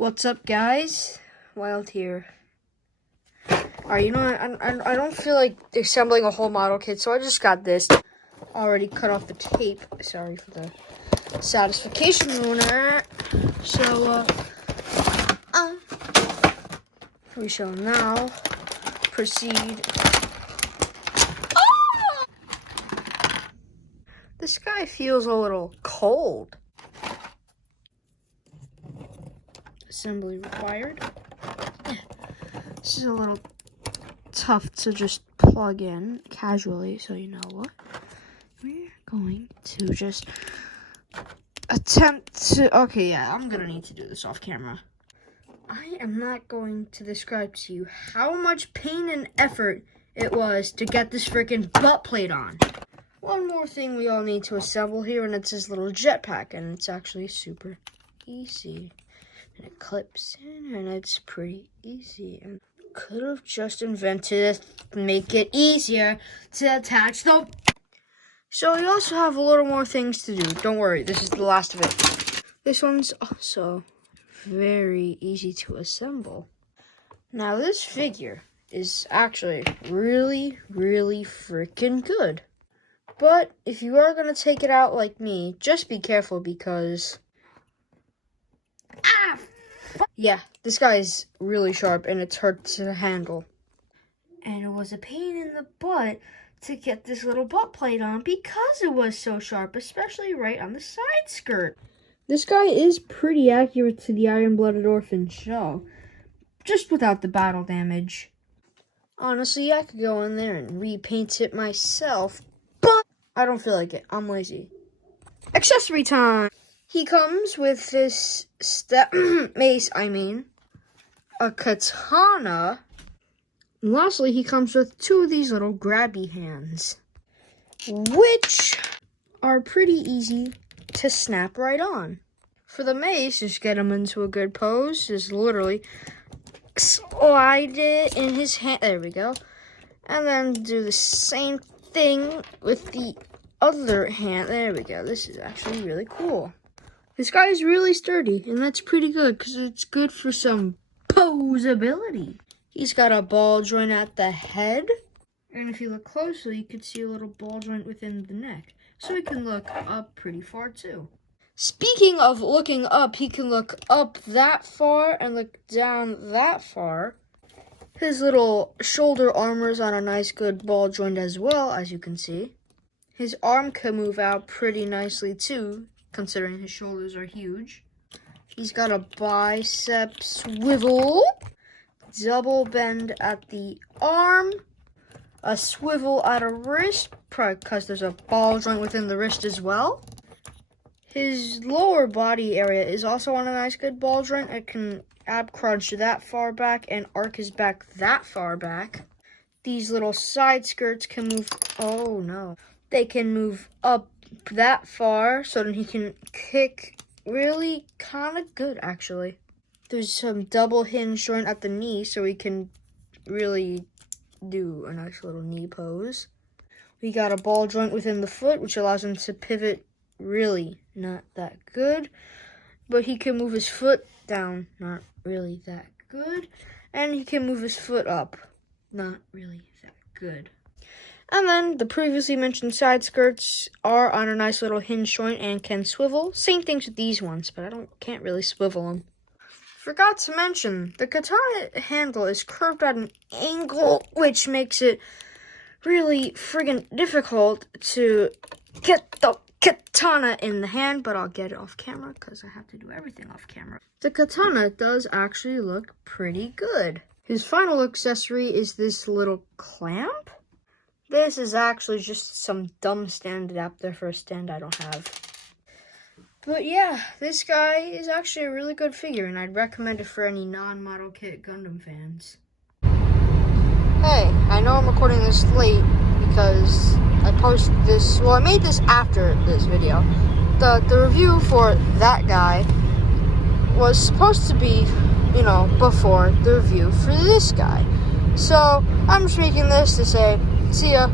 What's up, guys? Wild here. Alright, you know what? I don't feel like assembling a whole model kit, so I just got this. Already cut off the tape. Sorry for the satisfaction ruiner. So, we shall now proceed. Oh! This guy feels a little cold. Assembly required. This is a little tough to just plug in casually, so you know what? We're going to just attempt to... Okay, yeah, I'm gonna need to do this off camera. I am not going to describe to you how much pain and effort it was to get this freaking butt plate on. One more thing we all need to assemble here, and it's this little jetpack, and it's actually super easy. And it clips in, and it's pretty easy. And could have just invented it to make it easier to attach the... So we also have a little more things to do. Don't worry, this is the last of it. This one's also very easy to assemble. Now this figure is actually really, really freaking good. But if you are going to take it out like me, just be careful because... Yeah, this guy is really sharp and it's hard to handle. And it was a pain in the butt to get this little butt plate on because it was so sharp, especially right on the side skirt. This guy is pretty accurate to the Iron-Blooded Orphan show, just without the battle damage. Honestly, I could go in there and repaint it myself, but I don't feel like it. I'm lazy. Accessory time! He comes with this mace, a katana. And lastly, he comes with two of these little grabby hands, which are pretty easy to snap right on. For the mace, just get him into a good pose. Just literally slide it in his hand. There we go. And then do the same thing with the other hand. There we go. This is actually really cool. This guy is really sturdy, and that's pretty good because it's good for some posability. He's got a ball joint at the head, and if you look closely, you can see a little ball joint within the neck, so he can look up pretty far too. Speaking of looking up, he can look up that far and look down that far. His little shoulder armor is on a nice good ball joint as well, as you can see. His arm can move out pretty nicely too, considering his shoulders are huge. He's got a bicep swivel, double bend at the arm, a swivel at a wrist, probably because there's a ball joint within the wrist as well. His lower body area is also on a nice good ball joint. It can ab crunch that far back and arc his back that far back. These little side skirts can move, oh no, they can move up that far so that he can kick really kind of good actually. There's some double hinge joint at the knee so he can really do a nice little knee pose. We got a ball joint within the foot which allows him to pivot really not that good, but he can move his foot down not really that good, and he can move his foot up not really that good. And then the previously mentioned side skirts are on a nice little hinge joint and can swivel. Same things with these ones, but can't really swivel them. Forgot to mention, the katana handle is curved at an angle, which makes it really friggin' difficult to get the katana in the hand, but I'll get it off camera because I have to do everything off camera. The katana does actually look pretty good. His final accessory is this little clamp. This is actually just some dumb stand adapter for a stand I don't have. But yeah, this guy is actually a really good figure, and I'd recommend it for any non-model kit Gundam fans. Hey, I know I'm recording this late because I posted this, well, I made this after this video. The review for that guy was supposed to be, you know, before the review for this guy. So, I'm just making this to say, see ya.